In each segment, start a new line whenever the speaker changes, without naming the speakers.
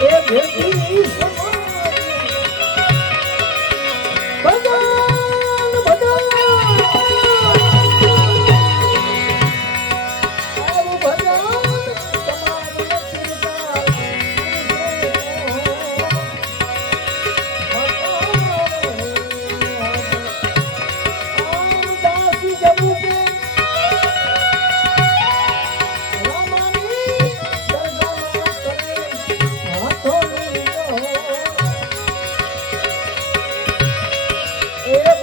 એ ભેગી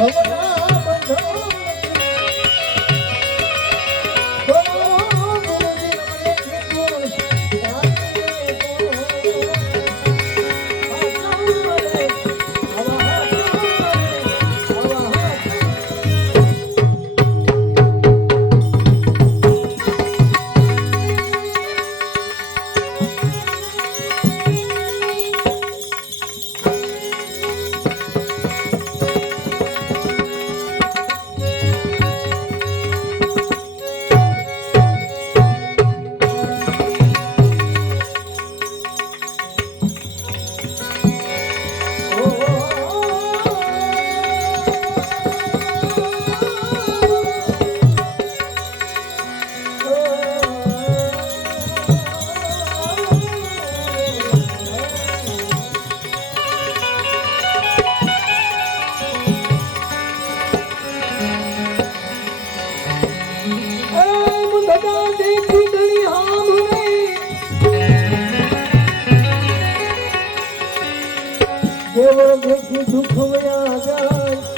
Oh. देव देखी दुख में आ जाए